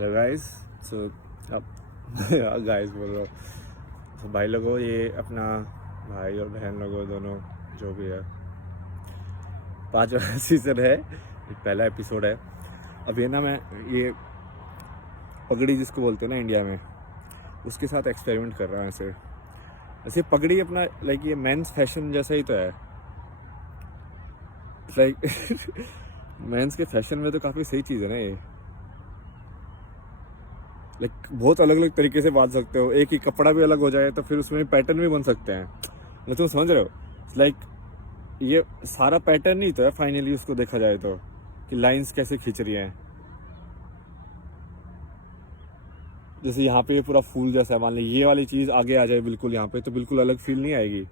Hello guys. सो अब guys बोल रहा हूँ। तो भाई लोगों, ये अपना भाई और बहन लोगों दोनों जो भी है 5वां सीज़न है, ये पहला एपिसोड है। अब ये ना मैं ये पगड़ी जिसको बोलते हैं ना इंडिया में, उसके साथ एक्सपेरिमेंट कर रहा हूँ। ऐसे ऐसे पगड़ी अपना लाइक ये मेंस फैशन जैसा ही तो है। लाइक मेंस के फैशन में तो काफ़ी सही चीज़ है ना ये। लाइक बहुत अलग अलग तरीके से बांध सकते हो, एक ही कपड़ा भी अलग हो जाए तो फिर उसमें पैटर्न भी बन सकते हैं। मतलब तुम समझ रहे हो? लाइक ये सारा पैटर्न ही तो है फाइनली, उसको देखा जाए तो, कि लाइंस कैसे खींच रही हैं। जैसे यहाँ पे ये पूरा फूल जैसा है, मान ली ये वाली चीज़ आगे आ जाए बिल्कुल यहाँ पे, तो बिल्कुल अलग फील नहीं आएगी।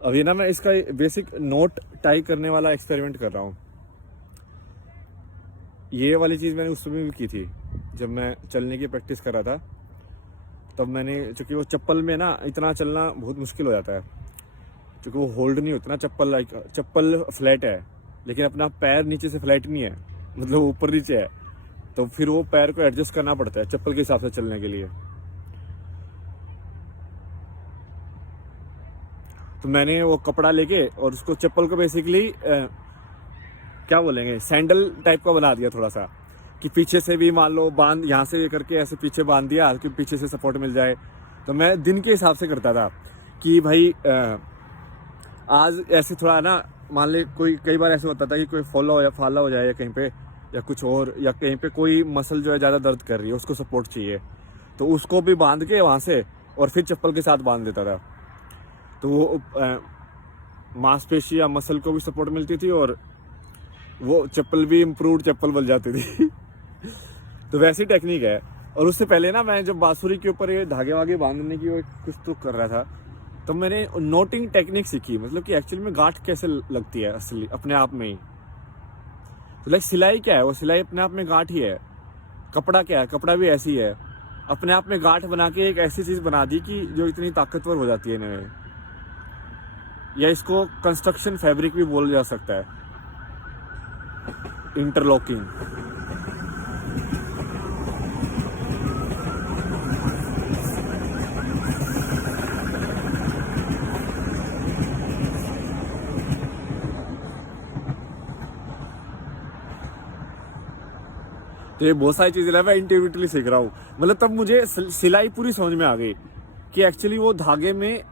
अब ये ना मैं इसका बेसिक नोट टाई करने वाला एक्सपेरिमेंट कर रहा हूँ। ये वाली चीज़ मैंने उस समय भी की थी जब मैं चलने की प्रैक्टिस कर रहा था। तब मैंने, चूँकि वो चप्पल में ना इतना चलना बहुत मुश्किल हो जाता है, क्योंकि वो होल्ड नहीं होता ना चप्पल। लाइक चप्पल फ्लैट है लेकिन अपना पैर नीचे से फ्लैट नहीं है, मतलब ऊपर नीचे है। तो फिर वो पैर को एडजस्ट करना पड़ता है चप्पल के हिसाब से चलने के लिए। तो मैंने वो कपड़ा लेके और उसको चप्पल को बेसिकली क्या बोलेंगे, सैंडल टाइप का बना दिया थोड़ा सा, कि पीछे से भी मान लो बांध, यहाँ से करके ऐसे पीछे बांध दिया कि पीछे से सपोर्ट मिल जाए। तो मैं दिन के हिसाब से करता था कि भाई आज ऐसे थोड़ा ना, मान ले कोई कई बार ऐसे होता था कि कोई फाला हो जाए या कहीं पे, या कुछ और, या कहीं पे कोई मसल जो है ज़्यादा दर्द कर रही है, उसको सपोर्ट चाहिए, तो उसको भी बांध के वहाँ से और फिर चप्पल के साथ बांध देता था। तो वो मांसपेशी या मसल को भी सपोर्ट मिलती थी और वो चप्पल भी इम्प्रूव्ड चप्पल बन जाती थी। तो वैसी टेक्निक है। और उससे पहले ना मैं जब बांसुरी के ऊपर ये धागे वागे बांधने की कुछ तो कर रहा था, तो मैंने नोटिंग टेक्निक सीखी, मतलब कि एक्चुअली में गांठ कैसे लगती है असली अपने आप में ही। तो लाइक सिलाई क्या है, वो सिलाई अपने आप में गांठ ही है। कपड़ा क्या है, कपड़ा भी ऐसी है, अपने आप में गांठ बना के एक ऐसी चीज़ बना दी कि जो इतनी ताकतवर हो जाती है इन्हें। या इसको कंस्ट्रक्शन फैब्रिक भी बोला जा सकता है, इंटरलॉकिंग। तो ये बहुत सारी चीज़ें मैं इंडिविजुअली सीख रहा हूँ। मतलब तब मुझे सिलाई पूरी समझ में आ गई कि एक्चुअली वो धागे में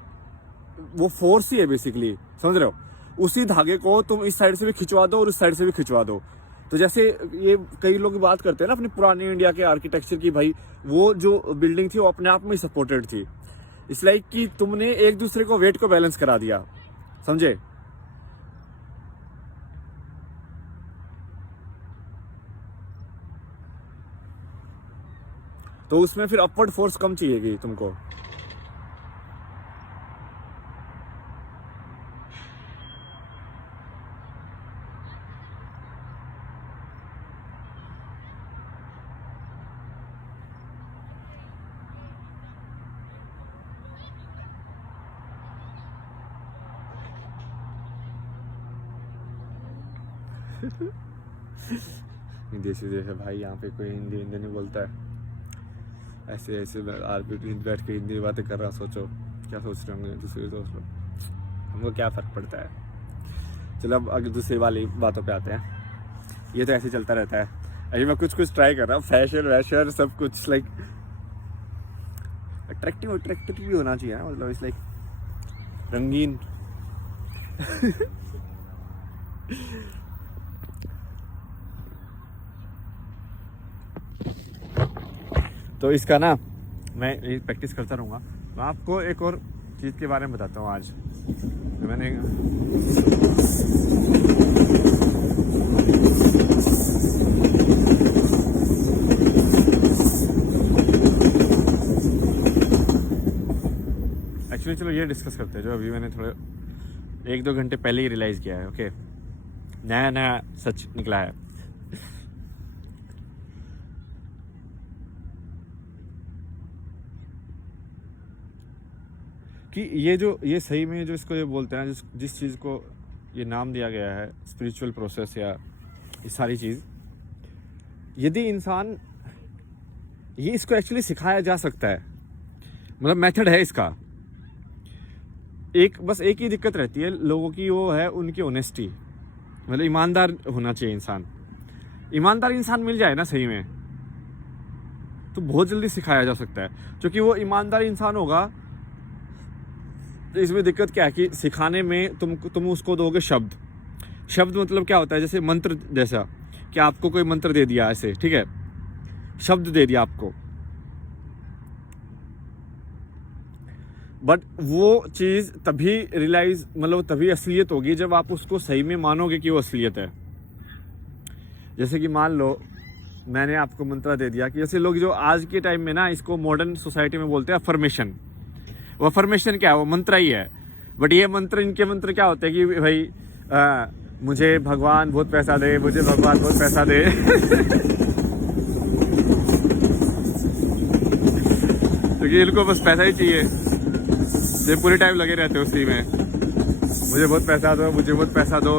वो फोर्स ही है बेसिकली, समझ रहे हो? उसी धागे को तुम इस साइड से भी खिंचवा दो और उस साइड से भी खिंचवा दो। तो जैसे ये कई लोग बात करते हैं ना अपनी पुरानी इंडिया के आर्किटेक्चर की, भाई वो जो बिल्डिंग थी वो अपने आप में ही सपोर्टेड थी। इस लाइक कि तुमने एक दूसरे को वेट को बैलेंस करा दिया, समझे? तो उसमें फिर अपवर्ड फोर्स कम चाहिएगी तुमको। देसी देश है भाई, यहाँ पे कोई हिंदी हिंदी नहीं बोलता है। ऐसे ऐसे बैठ के हिंदी बातें कर रहा, सोचो क्या सोच रहे होंगे दूसरे दोस्त लोग, हमको क्या फ़र्क पड़ता है। चलो अब अगर दूसरी वाली बातों पे आते हैं। ये तो ऐसे चलता रहता है। अभी मैं कुछ कुछ ट्राई कर रहा हूँ, फैशन वैशन सब कुछ, लाइक अट्रैक्टिव अट्रैक्टिव भी होना चाहिए ना, मतलब इस लाइक रंगीन। तो इसका ना मैं ये प्रैक्टिस करता रहूँगा। मैं आपको एक और चीज़ के बारे में बताता हूँ आज। तो मैंने एक्चुअली, चलो ये डिस्कस करते हैं जो अभी मैंने थोड़े 1-2 घंटे पहले ही रियलाइज़ किया है। ओके, नया नया सच निकला है कि ये सही में जो इसको ये बोलते हैं, जिस चीज़ को ये नाम दिया गया है स्पिरिचुअल प्रोसेस या ये सारी चीज़, यदि इंसान ये इसको एक्चुअली सिखाया जा सकता है, मतलब मेथड है इसका। बस एक ही दिक्कत रहती है लोगों की, वो है उनकी ऑनेस्टी, मतलब ईमानदार होना चाहिए इंसान। ईमानदार इंसान मिल जाए ना सही में, तो बहुत जल्दी सिखाया जा सकता है, क्योंकि वो ईमानदार इंसान होगा। तो इसमें दिक्कत क्या है कि सिखाने में तुम उसको दोगे शब्द मतलब क्या होता है, जैसे मंत्र जैसा कि आपको कोई मंत्र दे दिया ऐसे, ठीक है, शब्द दे दिया आपको, बट वो चीज़ तभी रियलाइज, मतलब तभी असलियत होगी जब आप उसको सही में मानोगे कि वो असलियत है। जैसे कि मान लो मैंने आपको मंत्र दे दिया कि जैसे लोग जो आज के टाइम में ना इसको मॉडर्न सोसाइटी में बोलते हैं अफर्मेशन। वो अफर्मेशन क्या है, वो मंत्र ही है, बट ये मंत्र, इनके मंत्र क्या होते हैं कि भाई मुझे भगवान बहुत पैसा दे, मुझे भगवान बहुत पैसा दे क्योंकि इनको बस पैसा ही चाहिए, ये पूरे टाइम लगे रहते हैं उसी में, मुझे बहुत पैसा दो, मुझे बहुत पैसा दो,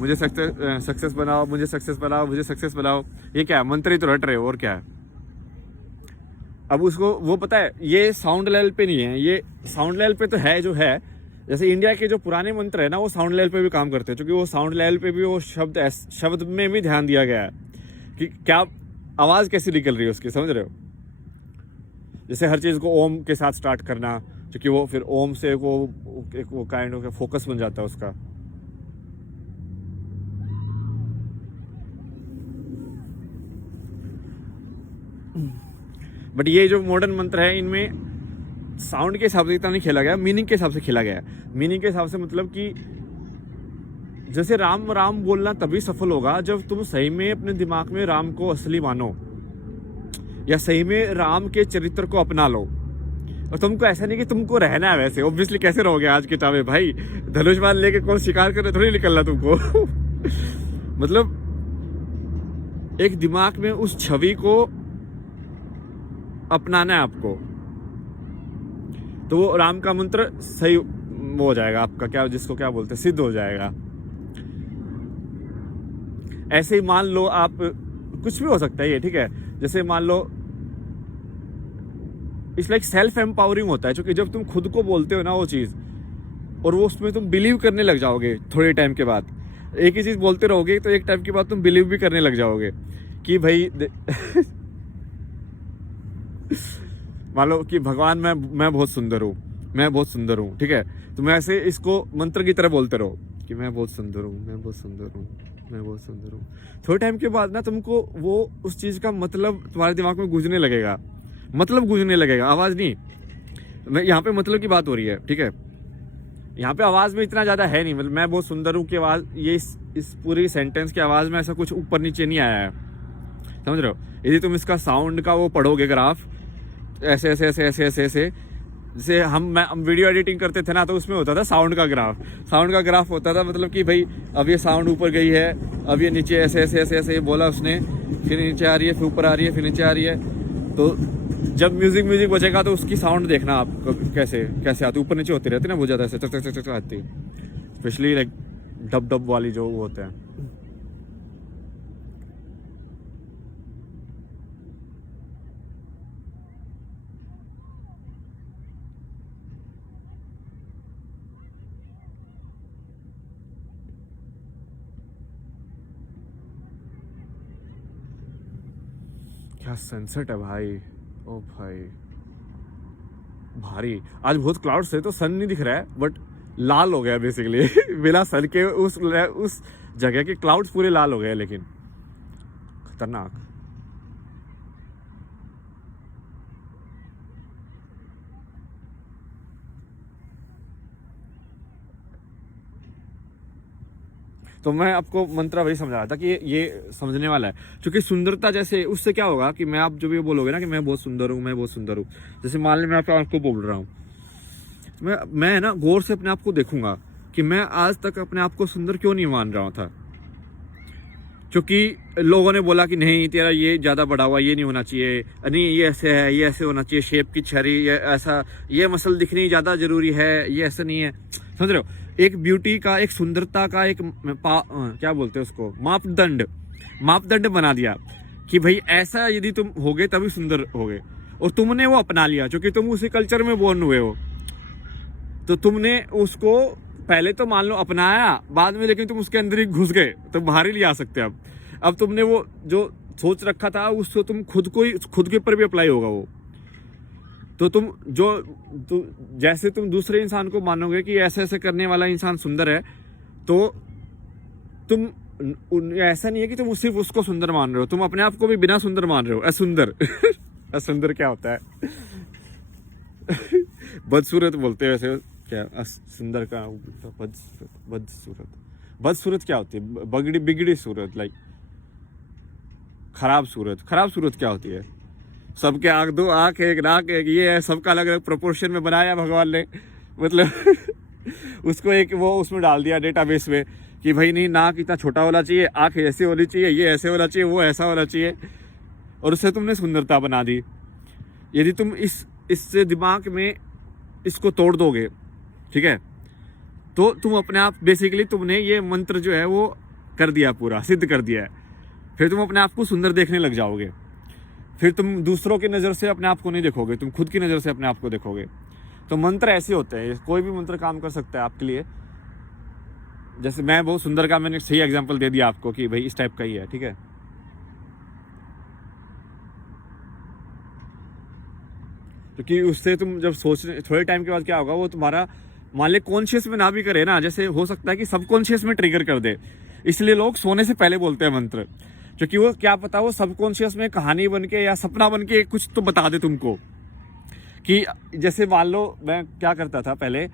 मुझे सक्सेस बनाओ, मुझे सक्सेस बनाओ, मुझे सक्सेस बनाओ। ये क्या है, मंत्र ही तो रट रहे हो, और क्या है। अब उसको वो पता है ये साउंड लेवल पे नहीं है, ये साउंड लेवल पे तो है जो है। जैसे इंडिया के जो पुराने मंत्र है ना, वो साउंड लेवल पे भी काम करते हैं, क्योंकि वो साउंड लेवल पे भी वो शब्द में भी ध्यान दिया गया है कि क्या आवाज़ कैसी निकल रही है उसकी, समझ रहे हो। जैसे हर चीज़ को ओम के साथ स्टार्ट करना, क्योंकि वो फिर ओम से वो काइंड ऑफ फोकस बन जाता है उसका। बट ये जो मॉडर्न मंत्र है, इनमें साउंड के हिसाब से इतना नहीं खेला गया, मीनिंग के हिसाब से खेला गया। मीनिंग के हिसाब से मतलब कि जैसे राम राम बोलना तभी सफल होगा जब तुम सही में अपने दिमाग में राम को असली मानो, या सही में राम के चरित्र को अपना लो। और तुमको ऐसा नहीं कि तुमको रहना है वैसे, ऑब्वियसली कैसे रहोगे आज के टाइम में भाई, धनुष बाण लेके कौन शिकार करने थोड़ी निकलना तुमको मतलब एक दिमाग में उस छवि को अपनाना है आपको, तो वो राम का मंत्र सही वो हो जाएगा आपका, क्या जिसको क्या बोलते हैं, सिद्ध हो जाएगा। ऐसे ही मान लो आप, कुछ भी हो सकता है ये, ठीक है। जैसे मान लो इट्स लाइक सेल्फ एम्पावरिंग होता है, क्योंकि जब तुम खुद को बोलते हो ना वो चीज़, और वो उसमें तुम बिलीव करने लग जाओगे थोड़े टाइम के बाद। एक ही चीज़ बोलते रहोगे तो एक टाइम के बाद तुम बिलीव भी करने लग जाओगे कि भाई मान लो कि भगवान मैं बहुत सुंदर हूँ, मैं बहुत सुंदर हूँ, ठीक है। तो मैं ऐसे इसको मंत्र की तरह बोलते रहो कि मैं बहुत सुंदर हूँ, मैं बहुत सुंदर हूँ, मैं बहुत सुंदर हूँ। थोड़े टाइम के बाद ना तुमको वो उस चीज़ का मतलब तुम्हारे दिमाग में गूंजने लगेगा, मतलब गूंजने लगेगा, आवाज़ नहीं। यहाँ पे मतलब की बात हो रही है, ठीक है। यहाँ पे आवाज़ में इतना ज़्यादा है नहीं, मतलब मैं बहुत सुंदर हूँ की आवाज़, ये इस पूरी सेंटेंस की आवाज़ में ऐसा कुछ ऊपर नीचे नहीं आया है, समझ रहे हो। यदि तुम इसका साउंड का वो पढ़ोगे ग्राफ, ऐसे ऐसे ऐसे ऐसे ऐसे ऐसे, जैसे हम वीडियो एडिटिंग करते थे ना, तो उसमें होता था साउंड का ग्राफ होता था, मतलब कि भाई अब ये साउंड ऊपर गई है, अब ये नीचे ऐसे ऐसे ऐसे ऐसे बोला उसने, फिर नीचे आ रही है, फिर ऊपर आ रही है, फिर नीचे आ रही है। तो जब म्यूजिक बजेगा तो उसकी साउंड देखना आप कैसे कैसे आती, ऊपर नीचे होती रहती है ना, बहुत ज़्यादा ऐसे चक चक चक आती है, स्पेशली लाइक डब वाली जो वो होते हैं। क्या सनसेट है भाई, ओ भाई भारी। आज बहुत क्लाउड्स है तो सन नहीं दिख रहा है, बट लाल हो गया बेसिकली बिना सन के उस जगह के क्लाउड्स पूरे लाल हो गए, लेकिन खतरनाक। तो मैं आपको मंत्र वही समझा रहा था कि ये समझने वाला है, क्योंकि सुंदरता जैसे उससे क्या होगा कि मैं आप जो भी बोलोगे ना कि मैं बहुत सुंदर हूँ, मैं बहुत सुंदर हूँ, जैसे मान लीजिए मैं आपको बोल रहा हूँ, मैं ना गौर से अपने आप को देखूंगा कि मैं आज तक अपने आप को सुंदर क्यों नहीं मान रहा था। क्योंकि लोगों ने बोला कि नहीं तेरा ये ज़्यादा बड़ा हुआ, ये नहीं होना चाहिए, नहीं ये ऐसे है, ये ऐसे होना चाहिए, शेप की छरी, ये ऐसा, ये मसल दिखनी ज़्यादा ज़रूरी है, ये ऐसा नहीं है। समझ रहे हो, एक ब्यूटी का, एक सुंदरता का एक क्या बोलते हैं उसको, मापदंड बना दिया कि भाई ऐसा यदि तुम होगे तभी सुंदर होगे, और तुमने वो अपना लिया क्योंकि तुम उसी कल्चर में बोर्न हुए हो। तो तुमने उसको पहले तो मान लो अपनाया, बाद में लेकिन तुम उसके अंदर ही घुस गए, तो बाहर ही नहीं आ सकते। अब तुमने वो जो सोच रखा था उसको तुम खुद के ऊपर भी अप्लाई होगा वो। तो जैसे तुम दूसरे इंसान को मानोगे कि ऐसे ऐसे करने वाला इंसान सुंदर है, तो तुम ऐसा नहीं है कि तुम सिर्फ उसको सुंदर मान रहे हो, तुम अपने आप को भी बिना सुंदर मान रहे हो, असुंदर। असुंदर क्या होता है? बदसूरत बोलते हैं वैसे, क्या सुंदर का बदसूरत क्या होती है? बिगड़ी सूरत, लाइक खराब सूरत क्या होती है? सबके आँख, दो आँख एक, नाक एक, ये है, सबका अलग अलग प्रोपोर्शन में बनाया भगवान ने, मतलब उसको एक वो उसमें डाल दिया डेटाबेस में कि भाई नहीं, नाक इतना छोटा होना चाहिए, आँख ऐसे होनी चाहिए, ये ऐसे होना चाहिए, वो ऐसा होना चाहिए, और उससे तुमने सुंदरता बना दी। यदि तुम इससे दिमाग में इसको तोड़ दोगे, ठीक है, तो तुम अपने आप बेसिकली तुमने ये मंत्र जो है वो कर दिया, पूरा सिद्ध कर दिया है। फिर तुम अपने आप को सुंदर देखने लग जाओगे, फिर तुम दूसरों की नज़र से अपने आप को नहीं देखोगे, तुम खुद की नज़र से अपने आप को देखोगे। तो मंत्र ऐसे होते हैं, कोई भी मंत्र काम कर सकता है आपके लिए। जैसे मैं बहुत सुंदर का मैंने सही एग्जांपल दे दिया आपको कि भाई इस टाइप का ही है, ठीक है। क्योंकि उससे तुम जब सोचने थोड़े टाइम के बाद क्या होगा, वो तुम्हारा मान ले कॉन्शियस में ना भी करे ना, जैसे हो सकता है कि सबकॉन्शियस में ट्रिगर कर दे। इसलिए लोग सोने से पहले बोलते हैं मंत्र, क्योंकि वो क्या पता वो सबकॉन्शियस में कहानी बन के या सपना बन के कुछ तो बता दे तुमको। कि जैसे मान लो मैं क्या करता था पहले,